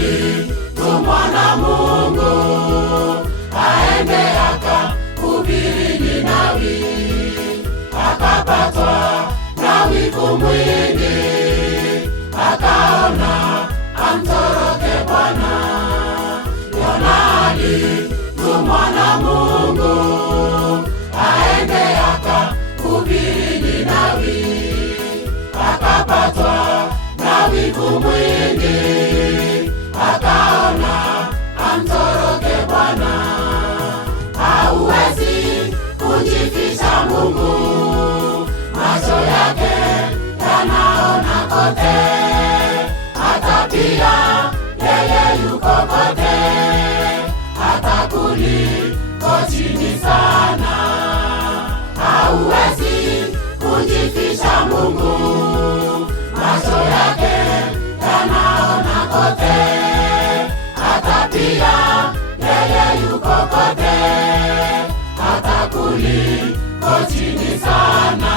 alitumwa na Mungu aende akahubiri Ninawi, akapatwa na wivu mwingi, akaona amtoroke Bwana. Yona alitumwa na Mungu aende akahubiri Ninawi, akapatwa na wivu mwingi, akaona amtoroke Bwana. Hauwezi kujificha Mungu, macho yake yanaona kote, hata pia yeye yuko kote, hata kuliko chini sana. Hauwezi kujificha Mungu, macho yake yanaona kote, hata pia yeye yuko kote, hata kuliko chini sana.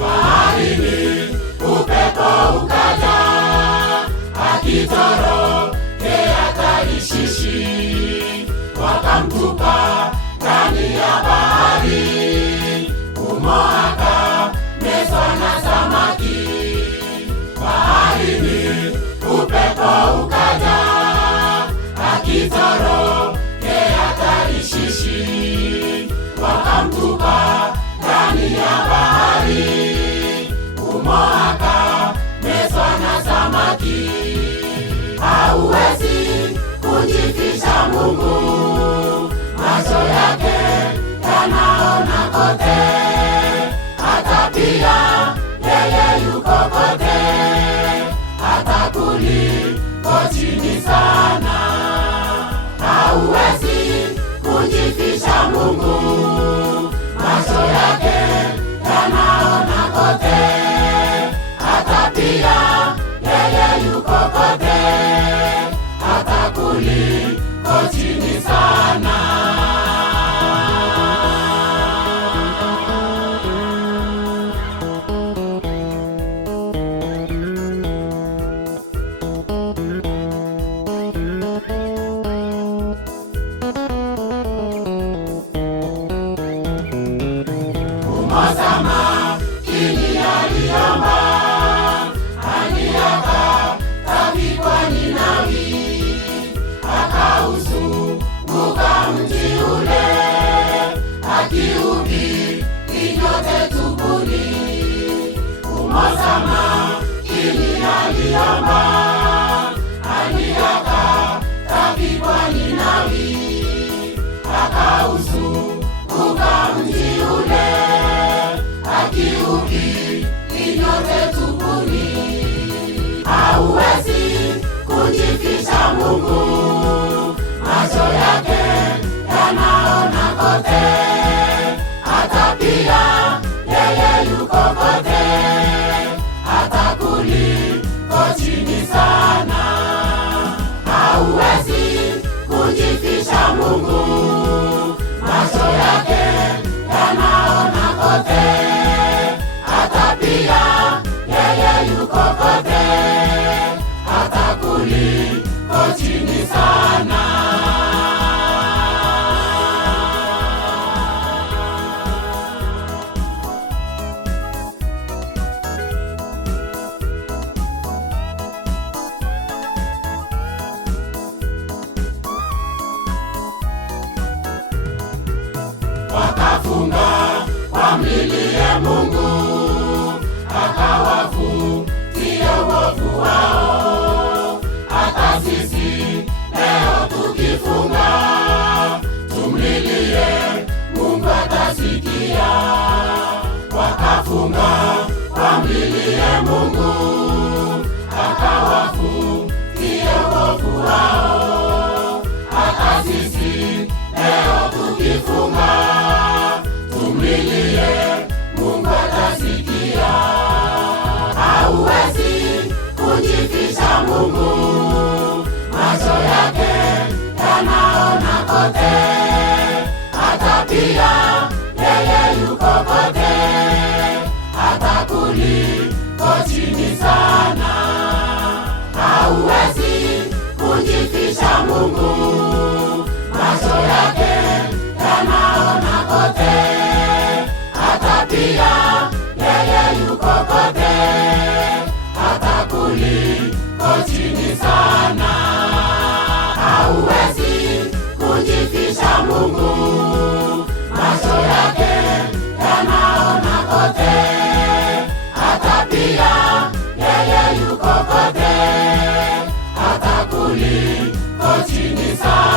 Baharini upepo ukaja, akitorokea Tarishishi, wakamtupa ndani ya bahari, humo akamezwa na samaki. Baharini upepo ukaja, akitorokea Tarishishi, wakamtupa ndani ya bahari, humo akamezwa na samaki. Hauwezi kujificha Mungu, macho yake yanaona kote, hata pia yeye yuko kote, hata kuliko chini sana. Hauwezi kujificha Mungu, macho yake yanaona kote, hata pia yeye yuko kote, hata kuliko chini sana. Samaki aliomba, akapigwa Ninawi, akauzunguka mji ule, akihubiri nyote tubuni. Humo samaki aliomba, akapigwa Ninawi, akauzunguka mji ule, akihubiri nyote tubuni. Hauwezi kujificha Mungu, macho yake yanaona kote, hata pia yeye yuko kote, hata kuliko chini sana. Hauwezi kujificha Mungu, macho yake yanaona kote, hata pia yeye yuko kote, hata kuliko chini sana. Wakafunga wamlilie Mungu, akawafutia uovu wao. Hata sisi leo tukifunga, tumlilie Mungu atasikia. Wakafunga wamlilie Mungu, akawafutia uovu wao. Hata sisi leo tukifunga, tumlilie Mungu atasikia. Hauwezi kote, hata pia yeye yuko kote, hata kuliko chini sana. Hauwezi kujifisha Mungu, macho yake yanaona kote, hata pia yeye yuko kote, hata kuliko chini sana. Hauwezi kujifisha Mungu, macho yake yanaona kote, hata pia yeye yuko kote, hata kuliko chini sana.